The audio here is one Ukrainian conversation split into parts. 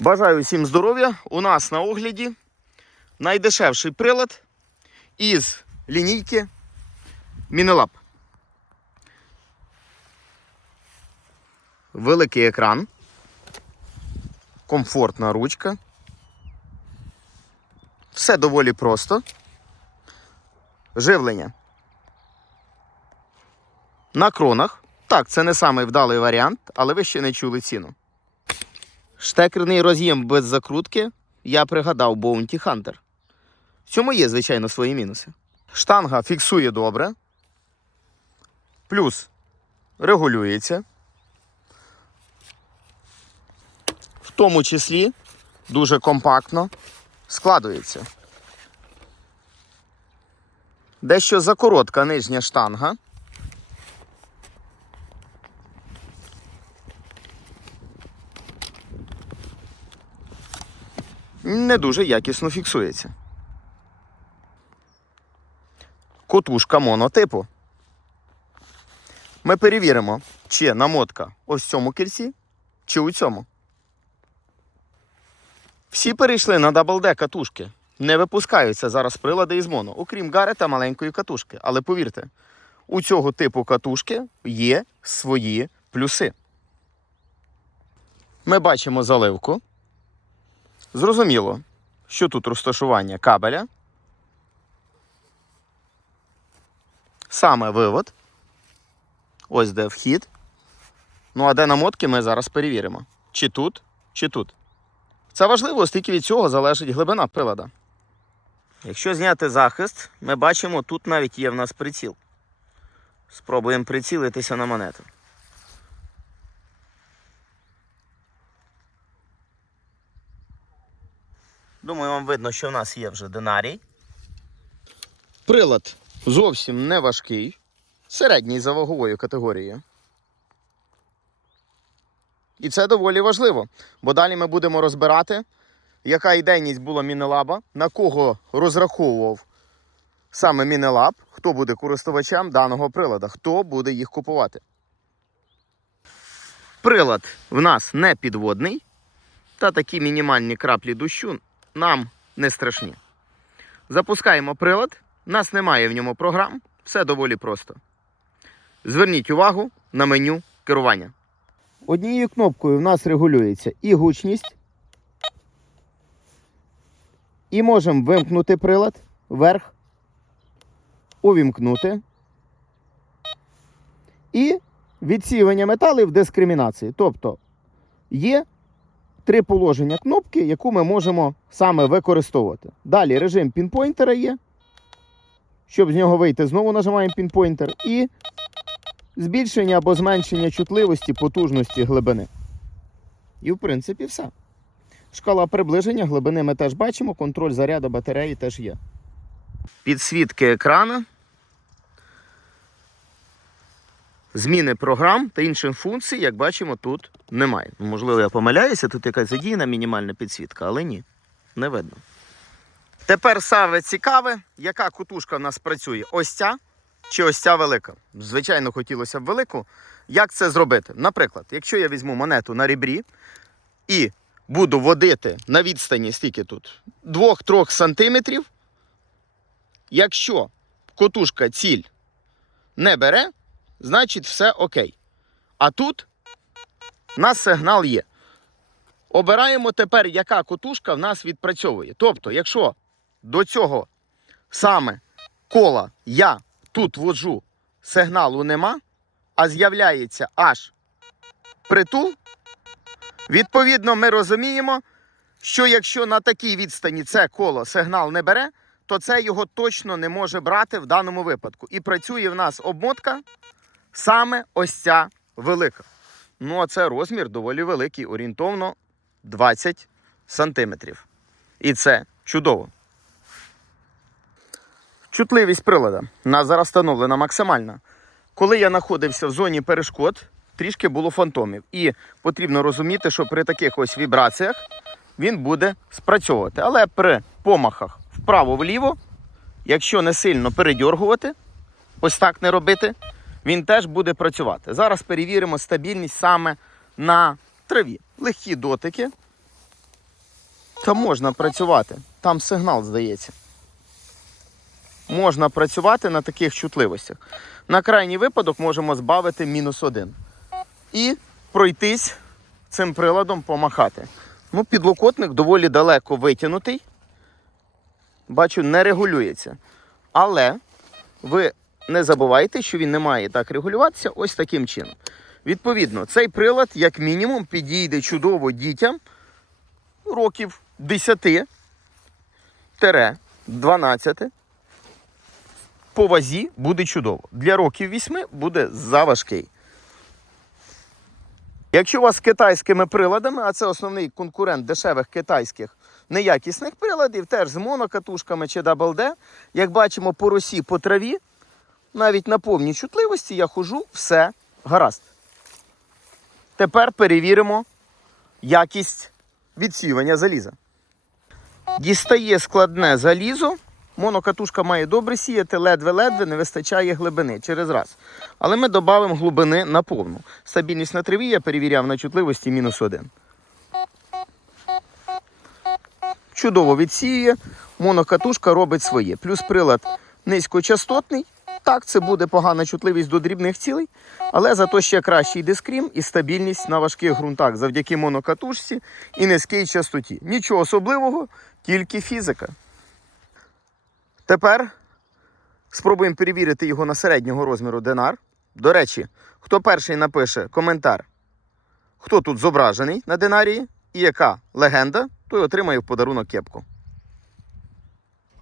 Бажаю всім здоров'я. У нас на огляді найдешевший прилад із лінійки Мінелаб. Великий екран, комфортна ручка. Все доволі просто. Живлення. На кронах. Так, це не самий вдалий варіант, але ви ще не чули ціну. Штекерний роз'єм без закрутки я пригадав Bounty Hunter. В цьому є, звичайно, свої мінуси. Штанга фіксує добре. Плюс регулюється. В тому числі дуже компактно складується. Дещо закоротка нижня штанга. Не дуже якісно фіксується. Котушка монотипу. Ми перевіримо, чи намотка ось в цьому кільці, чи у цьому. Всі перейшли на дабл-де катушки. Не випускаються зараз прилади із моно, окрім гари та маленької катушки. Але повірте, у цього типу катушки є свої плюси. Ми бачимо заливку. Зрозуміло, що тут розташування кабеля. Саме вивод. Ось де вхід. Ну, а де намотки ми зараз перевіримо. Чи тут, чи тут. Це важливо, оскільки від цього залежить глибина прилада. Якщо зняти захист, ми бачимо, тут навіть є в нас приціл. Спробуємо прицілитися на монету. Думаю, вам видно, що в нас є вже динарій. Прилад зовсім не важкий, середній за ваговою категорією. І це доволі важливо, бо далі ми будемо розбирати, яка ідейність була Мінелаба, на кого розраховував саме Мінелаб, хто буде користувачем даного прилада, хто буде їх купувати. Прилад в нас не підводний, та такі мінімальні краплі дощу нам не страшні. Запускаємо прилад, нас немає в ньому програм, все доволі просто. Зверніть увагу на меню керування. Однією кнопкою в нас регулюється і гучність, і можемо вимкнути прилад вверх, увімкнути і відсіювання металів дискримінації. Тобто є три положення кнопки, яку ми можемо саме використовувати. Далі режим пінпойнтера є. Щоб з нього вийти, знову нажимаємо пінпойнтер і збільшення або зменшення чутливості, потужності глибини. І, в принципі, все. Шкала приближення глибини ми теж бачимо, контроль заряду батареї теж є. Підсвітки екрана. Зміни програм та інших функцій, як бачимо, тут немає. Ну, Можливо, я помиляюся, тут якась задіяна мінімальна підсвітка, але ні, не видно. Тепер саме цікаве, яка кутушка в нас працює. Ось ця чи ось ця велика. Звичайно, хотілося б велику. Як це зробити? Наприклад, якщо я візьму монету на ребрі і буду водити на відстані стільки тут 2-3 сантиметрів, якщо котушка ціль не бере, значить все окей. А тут у нас сигнал є. Обираємо тепер, яка котушка в нас відпрацьовує. Тобто, якщо до цього саме кола я тут воджу, сигналу нема, а з'являється аж притул, відповідно, ми розуміємо, що якщо на такій відстані це коло сигнал не бере, то це його точно не може брати в даному випадку. І працює в нас обмотка саме ось ця велика. Ну, а це розмір доволі великий, орієнтовно 20 сантиметрів. І це чудово. Чутливість прилада нас зараз встановлена максимальна. Коли я знаходився в зоні перешкод, трішки було фантомів. І потрібно розуміти, що при таких ось вібраціях він буде спрацьовувати. Але при помахах вправо-вліво, якщо не сильно передьоргувати, ось так не робити, він теж буде працювати. Зараз перевіримо стабільність саме на траві. Легкі дотики. Та можна працювати. Там сигнал здається. Можна працювати на таких чутливостях. На крайній випадок можемо збавити мінус один. І пройтись цим приладом помахати. Ну, підлокотник доволі далеко витягнутий. Бачу, не регулюється. Але ви не забувайте, що він не має так регулюватися ось таким чином. Відповідно, цей прилад, як мінімум, підійде чудово дітям років 10-12. По вазі буде чудово. Для років 8 буде заважкий. Якщо у вас з китайськими приладами, а це основний конкурент дешевих китайських неякісних приладів, теж з монокатушками чи D, як бачимо по росі, по траві, навіть на повній чутливості я хожу, все гаразд. Тепер перевіримо якість відсіювання заліза. Дістає складне залізо. Монокатушка має добре сіяти, ледве-ледве не вистачає глибини через раз. Але ми додамо глибини на повну. Стабільність на траві я перевіряв на чутливості мінус один. Чудово відсіює. Монокатушка робить своє. Плюс прилад низькочастотний. Так, це буде погана чутливість до дрібних цілей, але зато ще кращий дискрім і стабільність на важких ґрунтах завдяки монокатушці і низькій частоті. Нічого особливого, тільки фізика. Тепер спробуємо перевірити його на середнього розміру динар. До речі, хто перший напише коментар, хто тут зображений на динарії і яка легенда, той отримає в подарунок кепку.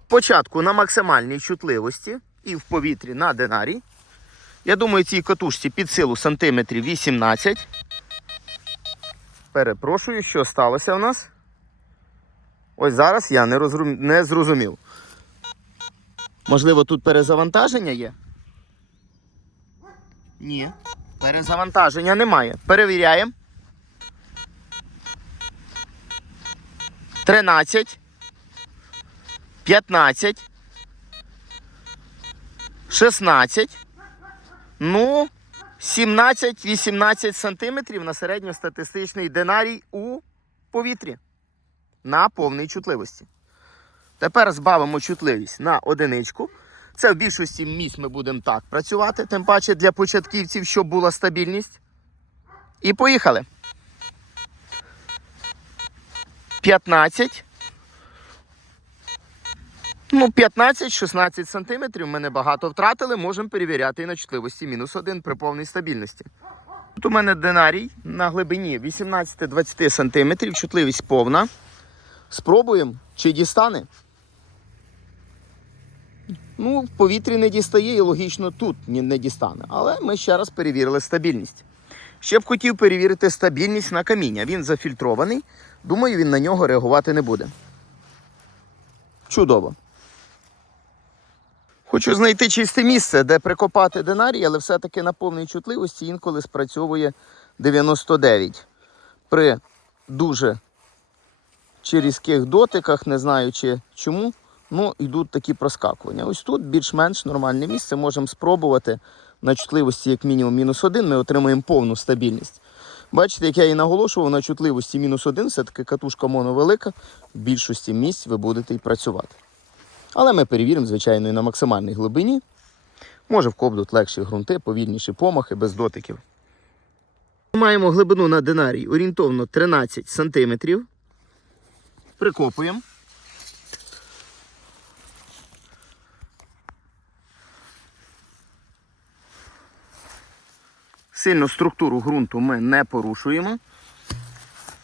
Спочатку на максимальній чутливості і в повітрі на динарі. Я думаю, цій катушці під силу сантиметрів 18. Перепрошую, що сталося у нас. Ось зараз я не, розру- не зрозумів. Можливо, тут перезавантаження є? Ні. Перезавантаження немає. Перевіряємо. 13. 15. 16. Ну, 17-18 сантиметрів на середньостатистичний динарій у повітрі. На повній чутливості. Тепер збавимо чутливість на одиничку. Це в більшості місць ми будемо так працювати, тим паче для початківців, щоб була стабільність. І поїхали. 15. Ну, 15-16 сантиметрів ми небагато втратили, можемо перевіряти і на чутливості мінус 1 при повній стабільності. Тут у мене динарій на глибині 18-20 сантиметрів, чутливість повна. Спробуємо, чи дістане. Ну, в повітрі не дістає і логічно тут не дістане. Але ми ще раз перевірили стабільність. Ще б хотів перевірити стабільність на каміння. Він зафільтрований. Думаю, він на нього реагувати не буде. Чудово. Хочу знайти чисте місце, де прикопати динарій, але все-таки на повній чутливості інколи спрацьовує 99. При дуже чи дотиках, не знаю чи чому, ну йдуть такі проскакування. Ось тут більш-менш нормальне місце. Можемо спробувати на чутливості, як мінімум, мінус один, ми отримаємо повну стабільність. Бачите, як я і наголошував, на чутливості мінус один, все-таки катушка моновелика, в більшості місць ви будете і працювати. Але ми перевіримо, звичайно, і на максимальній глибині. Може в кого легші ґрунти, повільніші помахи, без дотиків. Маємо глибину на динарій орієнтовно 13 см. Прикопуємо. Сильно структуру ґрунту ми не порушуємо.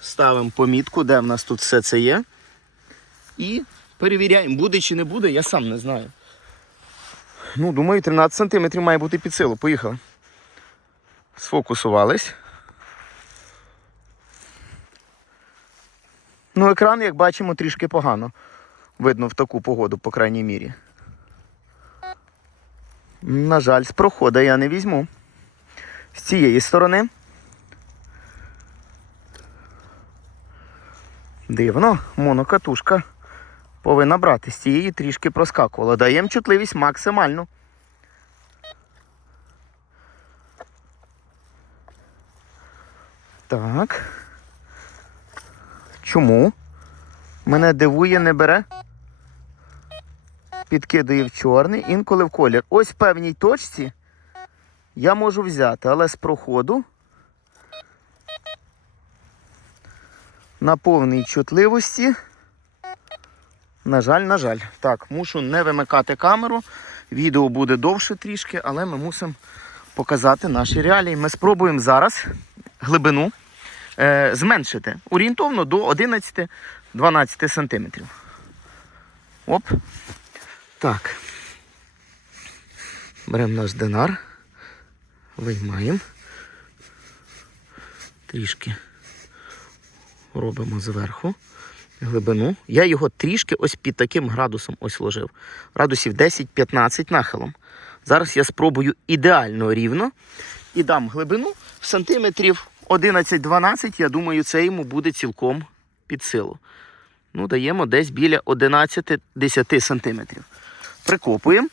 Ставимо помітку, де в нас тут все це є. І перевіряємо, буде чи не буде, я сам не знаю. Ну, думаю, 13 см має бути під силу. Поїхали. Сфокусувались. Ну, екран, як бачимо, трішки погано. Видно в таку погоду, по крайній мірі. На жаль, з проходу я не візьму. З цієї сторони. Дивно, монокатушка повинна брати. З цієї трішки проскакувала. Даємо чутливість максимальну. Так. Чому? Мене дивує, не бере. Підкидує в чорний, інколи в колір. Ось в певній точці я можу взяти, але з проходу на повній чутливості. На жаль, на жаль. Так, мушу не вимикати камеру. Відео буде довше трішки, але ми мусимо показати наші реалії. Ми спробуємо зараз глибину е, зменшити орієнтовно до 11-12 см. Оп. Так. Беремо наш динар. Виймаємо. Трішки робимо зверху глибину. Я його трішки ось під таким градусом ось ложив. Градусів 10-15 нахилом. Зараз я спробую ідеально рівно і дам глибину в сантиметрів 11-12. Я думаю, це йому буде цілком під силу. Ну, даємо десь біля 11-10 сантиметрів. Прикопуємо.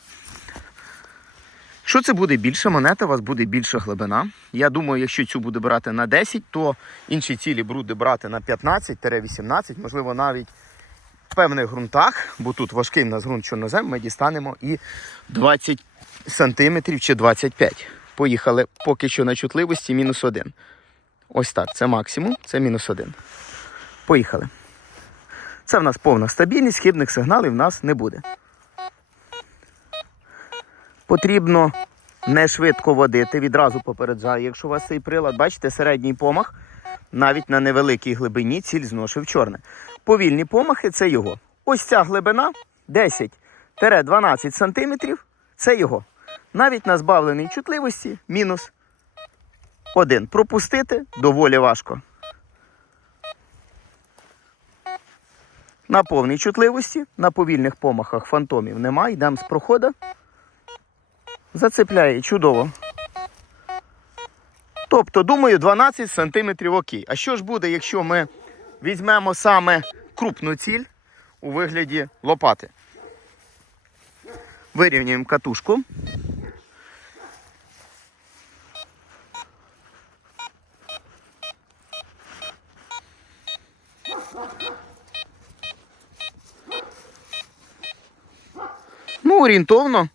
Якщо це буде більша монета, у вас буде більша глибина. Я думаю, якщо цю буде брати на 10, то інші цілі буде брати на 15-18, можливо, навіть в певних ґрунтах, бо тут важкий в нас ґрунт чорнозем, ми дістанемо і 20 сантиметрів чи 25. Поїхали поки що на чутливості мінус 1. Ось так, це максимум, це мінус 1. Поїхали. Це в нас повна стабільність, хибних сигналів в нас не буде. Потрібно не швидко водити, відразу попереджаю. Якщо у вас цей прилад, бачите, середній помах, навіть на невеликій глибині ціль зношив чорне. Повільні помахи це його. Ось ця глибина 10-12 см це його. Навіть на збавленій чутливості мінус 1. Пропустити доволі важко. На повній чутливості, на повільних помахах фантомів немає. Йдемо з проходу. Зацепляє чудово. Тобто, думаю, 12 см окей. А що ж буде, якщо ми візьмемо саме крупну ціль у вигляді лопати? Вирівнюємо катушку. Ну, орієнтовно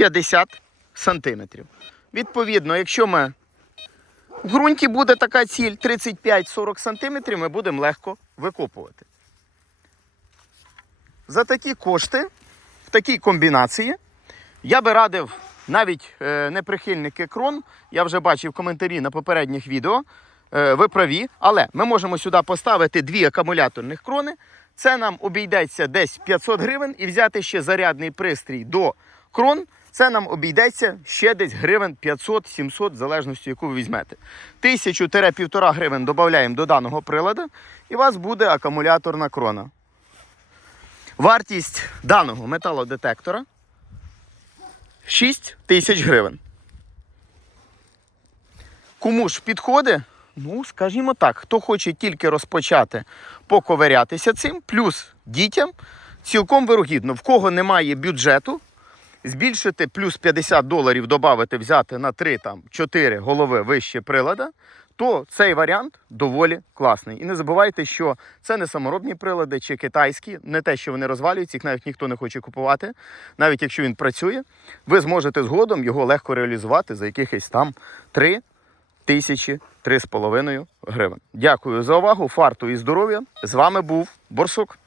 50 сантиметрів. Відповідно, якщо ми в ґрунті буде така ціль 35-40 сантиметрів, ми будемо легко викопувати. За такі кошти, в такій комбінації, я би радив навіть е, не прихильники крон, я вже бачив коментарі на попередніх відео. Е, ви праві, але ми можемо сюди поставити дві акумуляторних крони. Це нам обійдеться десь 500 гривень і взяти ще зарядний пристрій до крон. Це нам обійдеться ще десь гривень 500-700, в залежності, яку ви візьмете. 1000-1,5 гривень додаємо до даного приладу, і у вас буде акумуляторна крона. Вартість даного металодетектора 6 тисяч гривень. Кому ж підходить? Ну, скажімо так, хто хоче тільки розпочати поковирятися цим, плюс дітям, цілком вирогідно, в кого немає бюджету, збільшити плюс 50 доларів, додати, взяти на 3 там 4 голови вище прилада, то цей варіант доволі класний. І не забувайте, що це не саморобні прилади чи китайські, не те, що вони розвалюються, їх навіть ніхто не хоче купувати. Навіть якщо він працює, ви зможете згодом його легко реалізувати за якихось там 3 тисячі 3,5 гривень. Дякую за увагу, фарту і здоров'я. З вами був Борсук.